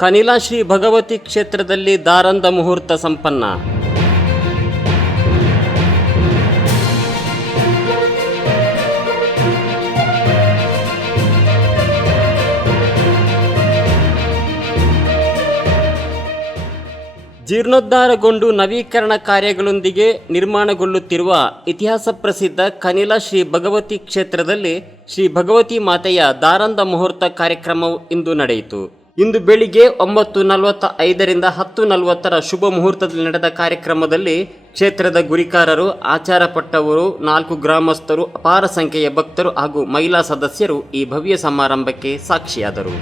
ಕನಿಲ ಶ್ರೀ ಭಗವತಿ ಕ್ಷೇತ್ರದಲ್ಲಿ ದಾರಂದ ಮುಹೂರ್ತ ಸಂಪನ್ನ. ಜೀರ್ಣೋದ್ಧಾರಗೊಂಡು ನವೀಕರಣ ಕಾರ್ಯಗಳೊಂದಿಗೆ ನಿರ್ಮಾಣಗೊಳ್ಳುತ್ತಿರುವ ಇತಿಹಾಸ ಪ್ರಸಿದ್ಧ ಕನಿಲ ಶ್ರೀ ಭಗವತಿ ಕ್ಷೇತ್ರದಲ್ಲಿ ಶ್ರೀ ಭಗವತಿ ಮಾತೆಯ ದಾರಂದ ಮುಹೂರ್ತ ಕಾರ್ಯಕ್ರಮವು ಇಂದು ನಡೆಯಿತು. ಇಂದು ಬೆಳಿಗ್ಗೆ 9:45ರಿಂದ 10:40 ಶುಭ ಮುಹೂರ್ತದಲ್ಲಿ ನಡೆದ ಕಾರ್ಯಕ್ರಮದಲ್ಲಿ ಕ್ಷೇತ್ರದ ಗುರಿಕಾರರು, ಆಚಾರ ಪಟ್ಟವರು, 4 ಗ್ರಾಮಸ್ಥರು, ಅಪಾರ ಸಂಖ್ಯೆಯ ಭಕ್ತರು ಹಾಗೂ ಮಹಿಳಾ ಸದಸ್ಯರು ಈ ಭವ್ಯ ಸಮಾರಂಭಕ್ಕೆ ಸಾಕ್ಷಿಯಾದರು.